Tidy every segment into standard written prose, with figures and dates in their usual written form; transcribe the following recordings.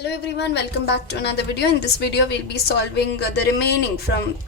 Hello everyone, welcome back to another video. In this video we'll be solving the remaining from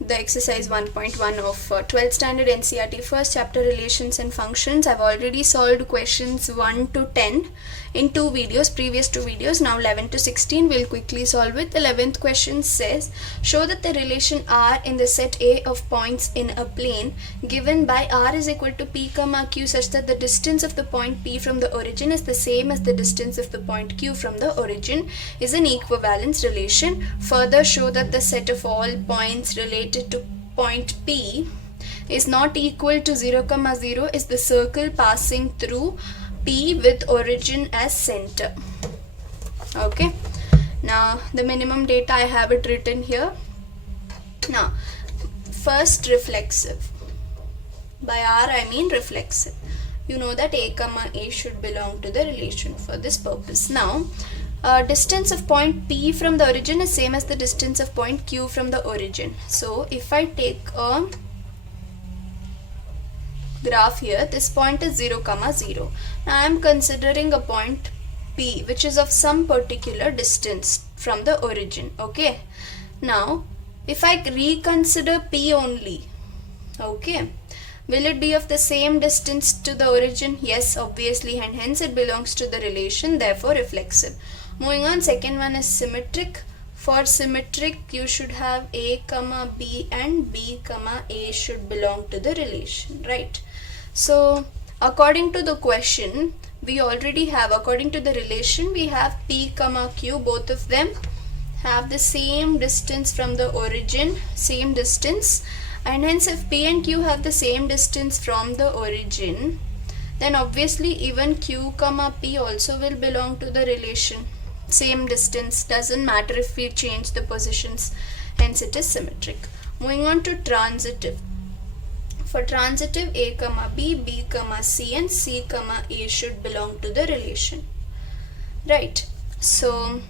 the exercise 1.1 of 12th standard NCERT first chapter relations and functions. I've already solved questions 1 to 10 in two videos, previous two videos. Now 11 to 16 we'll quickly solve it. The 11th question says, show that the relation R in the set A of points in a plane given by R is equal to P comma Q such that the distance of the point P from the origin is the same as the distance of the point Q from the origin is an equivalence relation. Further, show that the set of all points related to point P is not equal to 0, 0 is the circle passing through P with origin as center. Okay, now the minimum data I have it written here. Now first, reflexive. By R I mean reflexive. You know that A comma A should belong to the relation for this purpose. Now distance of point P from the origin is same as the distance of point Q from the origin. So if I take a graph here, this point is 0, 0. Now I am considering a point P which is of some particular distance from the origin. Okay, now if I reconsider P only, okay, will it be of the same distance to the origin? Yes, obviously, and hence it belongs to the relation, therefore reflexive. Moving on, second one is symmetric. For symmetric, you should have A comma B and B comma A should belong to the relation, right? So according to the question, we already have, according to the relation, we have P comma Q, both of them have the same distance from the origin, same distance, and hence if P and Q have the same distance from the origin, then obviously even Q comma P also will belong to the relation. Same distance, doesn't matter if we change the positions, hence it is symmetric. Moving on to transitive. For transitive, A comma B, B comma C and C comma A should belong to the relation, right? So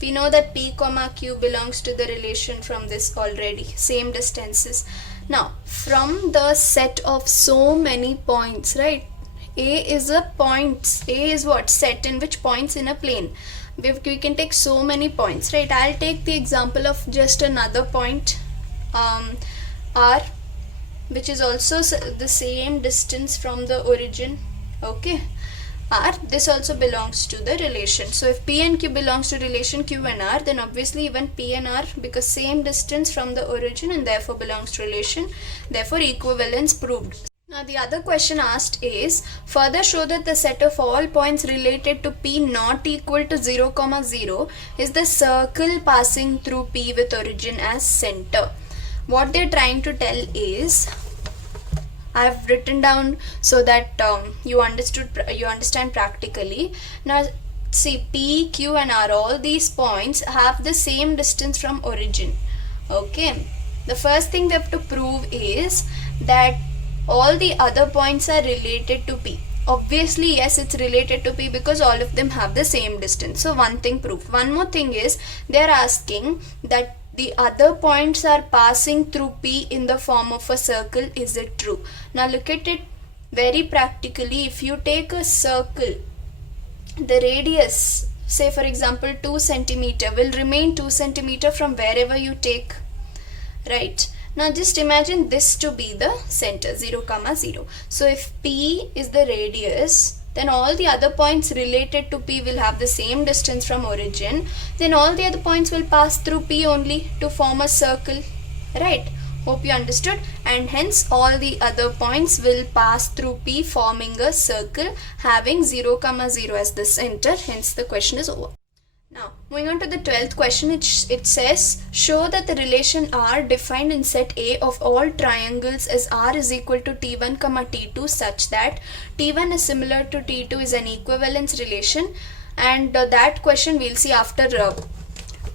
we know that P comma Q belongs to the relation from this already, same distances. Now from the set of so many points, right? A is a points, A is what? Set in which points in a plane. We can take so many points, right? I'll take the example of just another point R, which is also the same distance from the origin. Okay, R, this also belongs to the relation. So if P and Q belongs to relation Q and R, then obviously even P and R, because same distance from the origin and therefore belongs to relation, therefore equivalence proved. Now the other question asked is, further show that the set of all points related to P not equal to 0, 0 is the circle passing through P with origin as center. What they're trying to tell is, I've written down so that you understand practically. Now see, P, Q and R, all these points have the same distance from origin. Okay, the first thing they have to prove is that all the other points are related to P. Obviously, yes, it's related to P because all of them have the same distance. So one thing proved. One more thing is, they're asking that the other points are passing through P in the form of a circle. Is it true? Now look at it very practically. If you take a circle, the radius, say for example 2 centimeter, will remain 2 centimeter from wherever you take, right? Now just imagine this to be the center, 0, 0. So if P is the radius, then all the other points related to P will have the same distance from origin. Then all the other points will pass through P only to form a circle, right? Hope you understood. And hence all the other points will pass through P forming a circle having 0, 0 as the center. Hence the question is over. Now, moving on to the 12th question, it says, show that the relation R defined in set A of all triangles as R is equal to T1, T2 such that T1 is similar to T2 is an equivalence relation. And that question we'll see after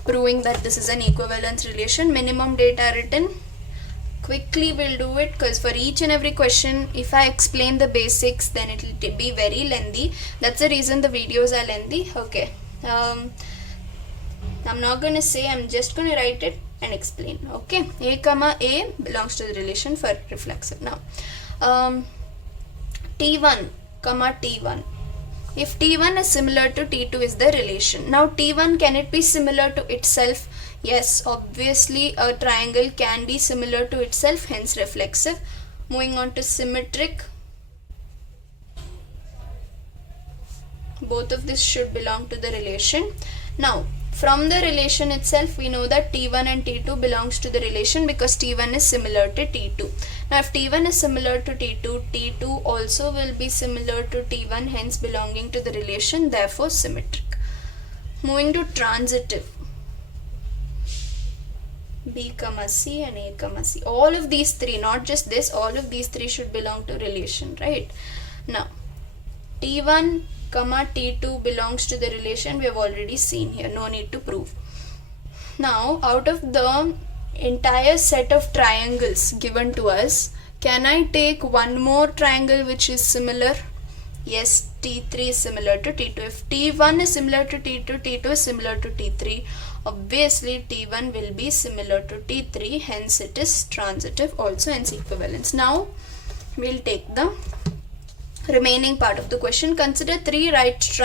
proving that this is an equivalence relation. Minimum data written. Quickly we'll do it because for each and every question, if I explain the basics, then it will be very lengthy. That's the reason the videos are lengthy. Okay. I'm not going to say, I'm just going to write it and explain. Okay, A comma A belongs to the relation for reflexive. Now T1 comma T1, if T1 is similar to T2 is the relation. Now T1, can it be similar to itself? Yes, obviously a triangle can be similar to itself, hence reflexive. Moving on to symmetric. Both of this should belong to the relation. Now from the relation itself we know that T1 and T2 belongs to the relation because T1 is similar to T2. Now if T1 is similar to T2, T2 also will be similar to T1, hence belonging to the relation, therefore symmetric. Moving to transitive. B, C and A, C. All of these three, not just this, all of these three should belong to relation, right? Now T1, T2 belongs to the relation, we have already seen here, no need to prove. Now out of the entire set of triangles given to us, can I take one more triangle which is similar? Yes, T3 is similar to T2. If T1 is similar to T2, T2 is similar to T3, obviously T1 will be similar to T3, hence it is transitive, also hence equivalence. Now we'll take the remaining part of the question. Consider three right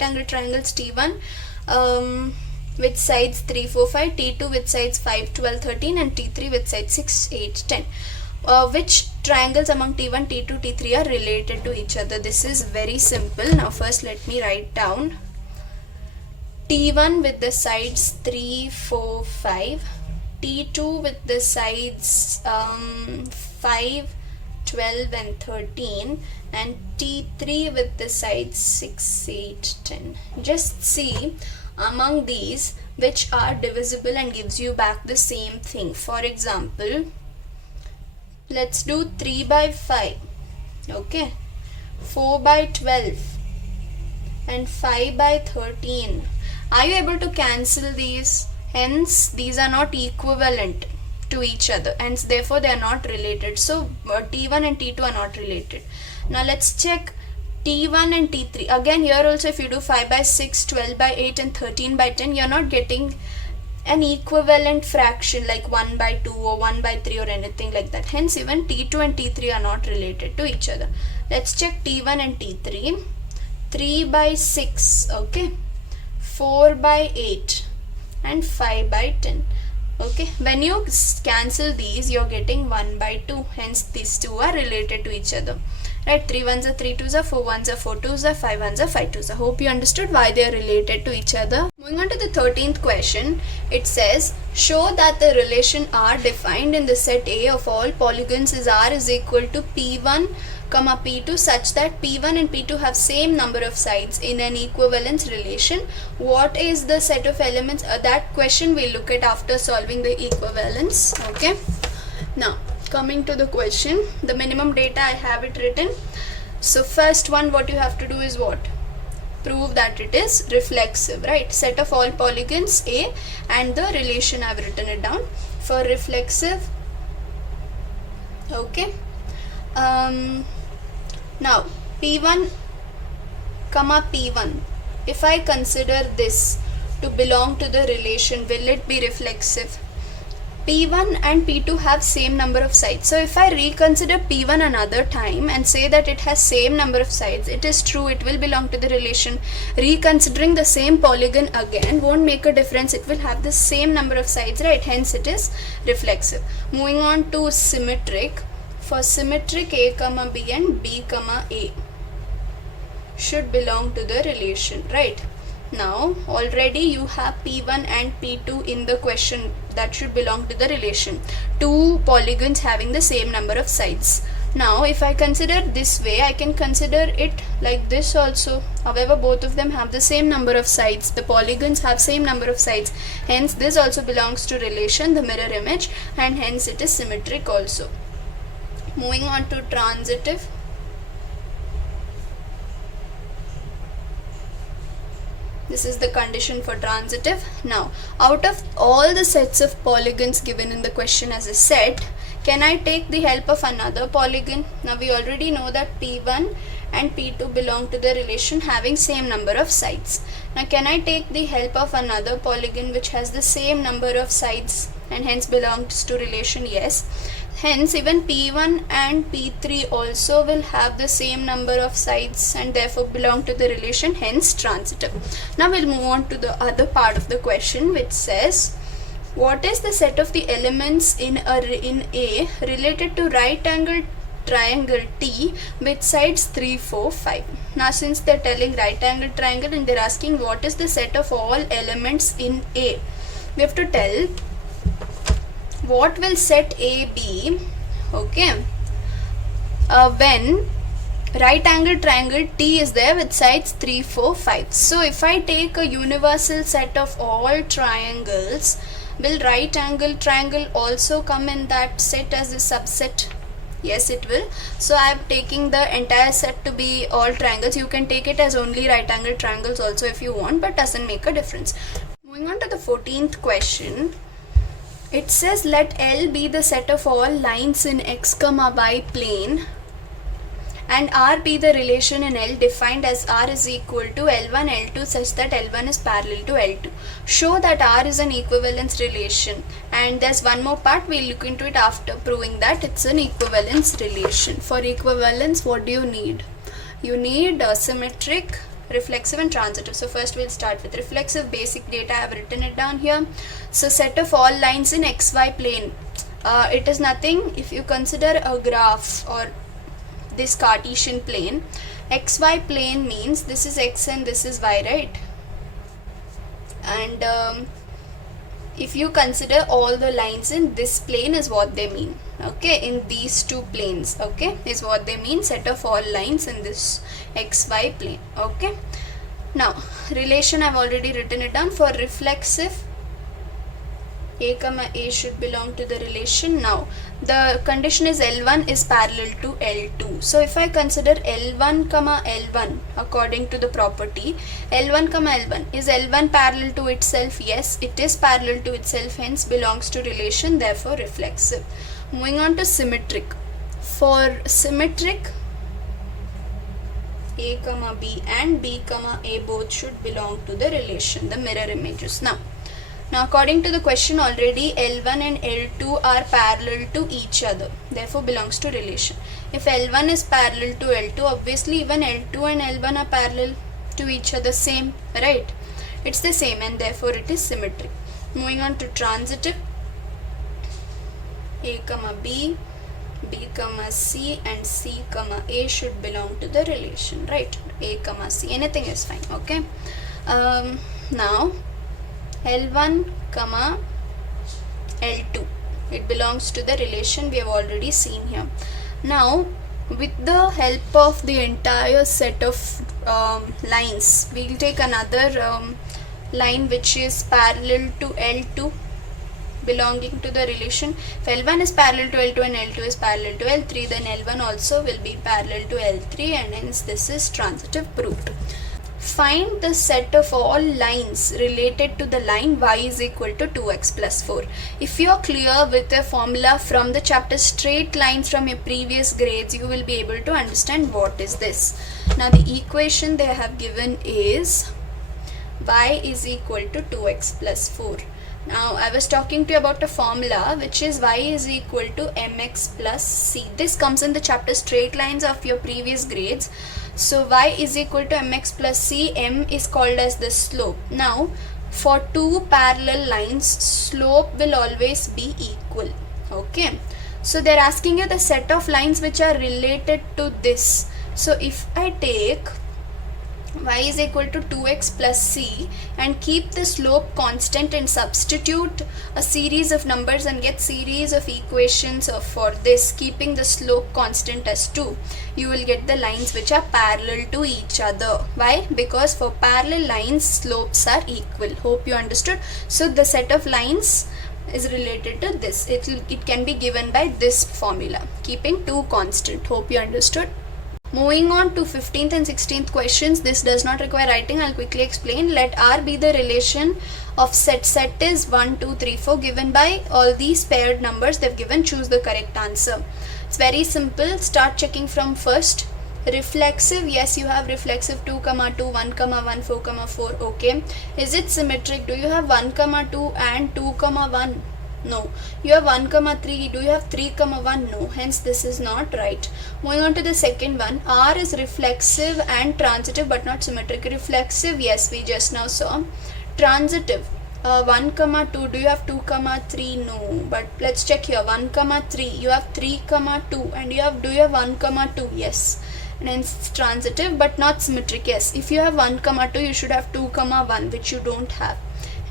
angle triangles, T1 with sides 3, 4, 5, T2 with sides 5, 12, 13 and T3 with sides 6, 8, 10. Which triangles among T1, T2, T3 are related to each other? This is very simple. Now first let me write down T1 with the sides 3, 4, 5, T2 with the sides 5, 12 and 13 and T3 with the sides 6, 8, 10. Just see among these which are divisible and gives you back the same thing. For example, let's do 3 by 5, okay, 4 by 12 and 5 by 13. Are you able to cancel these? Hence these are not equivalent to each other, hence therefore they are not related. So T1 and T2 are not related. Now let's check T1 and T3. Again here also if you do 5 by 6, 12 by 8 and 13 by 10, you are not getting an equivalent fraction like 1 by 2 or 1 by 3 or anything like that. Hence even T2 and T3 are not related to each other. Let's check T1 and T3. 3 by 6, okay, 4 by 8 and 5 by 10. Okay, when you cancel these, you're getting 1 by 2. Hence these two are related to each other. Right, 3 ones are 3 twos are 4 ones are 4 twos are 5 ones are 5 twos. I hope you understood why they are related to each other. Moving on to the 13th question, it says show that the relation R defined in the set A of all polygons is R is equal to P1, P2 such that P1 and P2 have same number of sides in an equivalence relation. What is the set of elements? That question we'll look at after solving the equivalence. Okay. Now coming to the question, the minimum data I have it written. So first one what you have to do is what? Prove that it is reflexive, right? Set of all polygons A and the relation I've written it down for reflexive. Okay. Now P1, P1, if I consider this to belong to the relation, will it be reflexive? P1 and P2 have same number of sides. So if I reconsider P1 another time and say that it has same number of sides, it is true, it will belong to the relation. Reconsidering the same polygon again won't make a difference, it will have the same number of sides, right? Hence it is reflexive. Moving on to symmetric. For symmetric A, B and B, A should belong to the relation, right? Now already you have P1 and P2 in the question, that should belong to the relation. Two polygons having the same number of sides. Now if I consider this way, I can consider it like this also. However, both of them have the same number of sides. The polygons have same number of sides. Hence this also belongs to relation, the mirror image, and hence it is symmetric also. Moving on to transitive. This is the condition for transitive. Now, out of all the sets of polygons given in the question as a set, can I take the help of another polygon? Now, we already know that P1 and P2 belong to the relation having same number of sides. Now, can I take the help of another polygon which has the same number of sides and hence belongs to relation? Yes. Hence even P1 and P3 also will have the same number of sides and therefore belong to the relation, hence transitive. Now we'll move on to the other part of the question, which says what is the set of the elements in A related to right angled triangle T with sides 3, 4, 5. Now since they're telling right angled triangle and they're asking what is the set of all elements in A, we have to tell what will set A be, okay, when right angled triangle T is there with sides 3, 4, 5. So if I take a universal set of all triangles, will right angled triangle also come in that set as a subset? Yes, it will. So I am taking the entire set to be all triangles. You can take it as only right angled triangles also if you want, but doesn't make a difference. Moving on to the 14th question. It says let L be the set of all lines in x, y plane and R be the relation in L defined as R is equal to L1, L2 such that L1 is parallel to L2. Show that R is an equivalence relation, and there's one more part, we'll look into it after proving that it's an equivalence relation. For equivalence, what do you need? You need symmetric, reflexive and transitive. So first we'll start with reflexive. Basic data, I have written it down here. So set of all lines in xy plane. It is nothing. If you consider a graph or this Cartesian plane, xy plane means this is x and this is y, right? And if you consider all the lines in this plane is what they mean, okay, in these two planes, okay, is what they mean, set of all lines in this xy plane, okay. Now relation, I've already written it down. For reflexive, A comma A should belong to the relation. Now the condition is L1 is parallel to L2. So if I consider L1 comma L1 according to the property, L1 comma L1, is L1 parallel to itself? Yes, it is parallel to itself, hence belongs to relation, therefore reflexive. Moving on to symmetric. For symmetric, A comma B and B comma A both should belong to the relation, the mirror images. Now according to the question already, L1 and L2 are parallel to each other, therefore belongs to relation. If L1 is parallel to L2, obviously even L2 and L1 are parallel to each other, same, right? It's the same and therefore it is symmetric. Moving on to transitive, A comma B, B comma C and C comma A should belong to the relation, right? A comma C, anything is fine, okay. Now L1 comma L2, it belongs to the relation, we have already seen here. Now with the help of the entire set of lines, we will take another line which is parallel to L2 belonging to the relation. If L1 is parallel to L2 and L2 is parallel to L3, then L1 also will be parallel to L3 and hence this is transitive proved. Find the set of all lines related to the line y is equal to 2x plus 4. If you are clear with the formula from the chapter straight lines from your previous grades, you will be able to understand what is this. Now the equation they have given is y is equal to 2x plus 4. Now I was talking to you about a formula which is y is equal to mx plus c. This comes in the chapter straight lines of your previous grades. So y is equal to mx plus c, m is called as the slope. Now for two parallel lines, slope will always be equal, okay. So they're asking you the set of lines which are related to this. So if I take y is equal to 2x plus c and keep the slope constant and substitute a series of numbers and get series of equations for this, keeping the slope constant as 2, you will get the lines which are parallel to each other. Why? Because for parallel lines, slopes are equal. Hope you understood. So the set of lines is related to this. It can be given by this formula, keeping 2 constant. Hope you understood. Moving on to 15th and 16th questions. This does not require writing. I'll quickly explain. Let R be the relation of set. Set is 1, 2, 3, 4 given by all these paired numbers they've given. Choose the correct answer. It's very simple. Start checking from first. Reflexive, yes, you have reflexive 2, 2, 1, 1, 4, 4. Okay. Is it symmetric? Do you have 1, 2 and 2, 1? No. You have 1 comma 3. Do you have 3 comma 1? No. Hence this is not right. Moving on to the second one. R is reflexive and transitive but not symmetric. Reflexive, yes, we just now saw. Transitive, 1 comma 2. Do you have 2 comma 3? No. But let's check here. 1 comma 3. You have 3 comma 2. And do you have 1 comma 2? Yes. And hence it's transitive but not symmetric. Yes. If you have 1 comma 2, you should have 2 comma 1, which you don't have.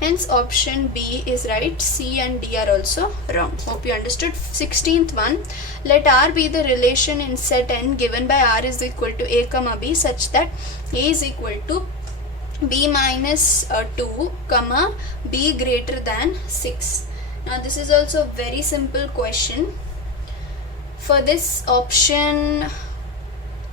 Hence option B is right. C and D are also wrong. Hope you understood. 16th one. Let R be the relation in set N given by R is equal to A comma B such that A is equal to B minus 2 comma B greater than 6. Now this is also a very simple question. For this option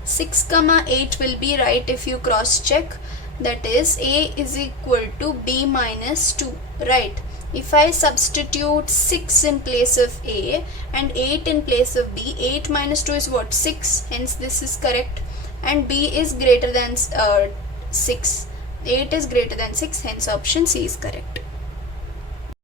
6 comma 8 will be right if you cross check. That is A is equal to B minus 2, right? If I substitute 6 in place of A and 8 in place of B, 8 minus 2 is what? 6. Hence this is correct. And B is greater than 6. 8 is greater than 6. Hence option C is correct.